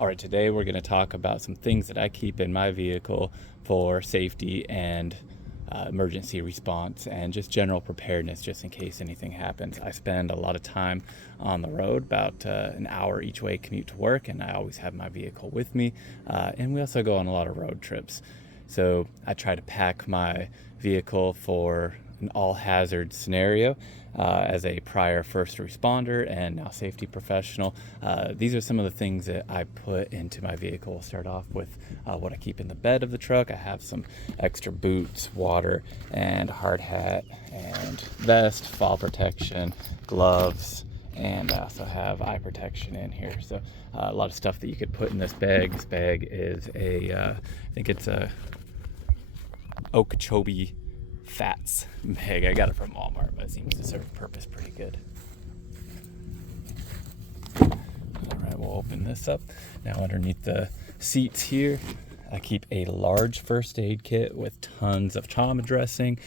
All right, today we're going to talk about some things that I keep in my vehicle for safety and emergency response and just general preparedness just in case anything happens. I spend a lot of time on the road, about an hour each way commute to work, and I always have my vehicle with me. And we also go on a lot of road trips. So I try to pack my vehicle for an all-hazard scenario. As a prior first responder and now safety professional, these are some of the things that I put into my vehicle. We'll start off with what I keep in the bed of the truck. I have some extra boots, water, and hard hat, and vest, fall protection, gloves, and I also have eye protection in here. So a lot of stuff that you could put in this bag. This bag is I think it's a Okeechobee Fats bag. I got it from Walmart, but it seems to serve a purpose pretty good. All right, we'll open this up. Now underneath the seats here, I keep a large first aid kit with tons of trauma dressing,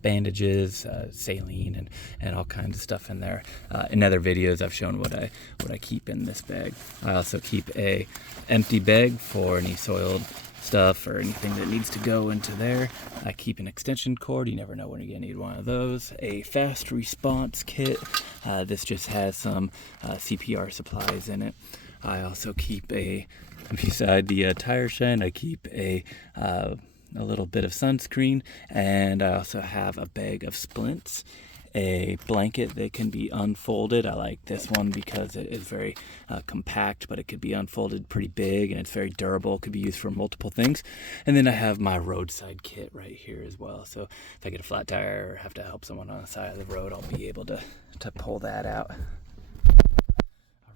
bandages, saline, and all kinds of stuff in there. In other videos, I've shown what I keep in this bag. I also keep a empty bag for any soiled stuff or anything that needs to go into there. I keep an extension cord. You never know when you're gonna need one of those. A fast response kit. This just has some CPR supplies in it. I also keep beside the tire shine, I keep a little bit of sunscreen, and I also have a bag of splints, a blanket that can be unfolded. I like this one because it is very compact, but it could be unfolded pretty big, and it's very durable. It could be used for multiple things. And then I have my roadside kit right here as well. So if I get a flat tire or have to help someone on the side of the road, I'll be able to pull that out. All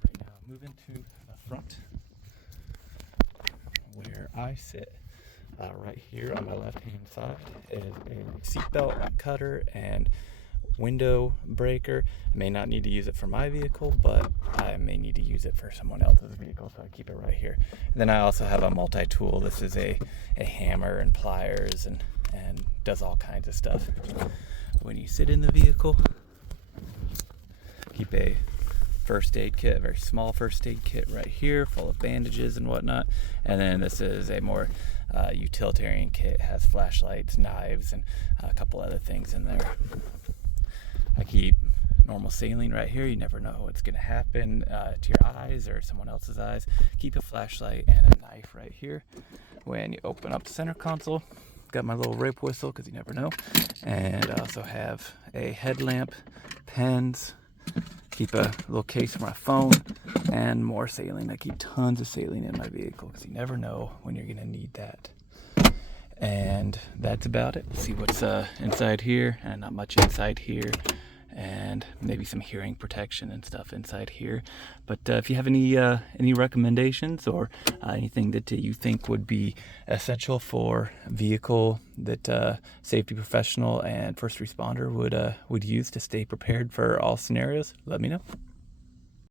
right, now moving to the front where I sit. Right here on my left-hand side is a seatbelt cutter and window breaker. I may not need to use it for my vehicle, but I may need to use it for someone else's vehicle, so I keep it right here. And then I also have a multi-tool. This is a hammer and pliers and does all kinds of stuff. When you sit in the vehicle, keep a first aid kit, a very small first aid kit right here, full of bandages and whatnot. And then this is a more utilitarian kit. It has flashlights, knives, and a couple other things in there. I keep normal saline right here. You never know what's going to happen to your eyes or someone else's eyes. Keep a flashlight and a knife right here. When you open up the center console, got my little rope whistle because you never know. And I also have a headlamp, pens, keep a little case for my phone, and more saline. I keep tons of saline in my vehicle because you never know when you're going to need that. And that's about it. Let's see what's inside here, and not much inside here, and maybe some hearing protection and stuff inside here. But if you have any recommendations or anything that you think would be essential for a vehicle that safety professional and first responder would use to stay prepared for all scenarios, let me know.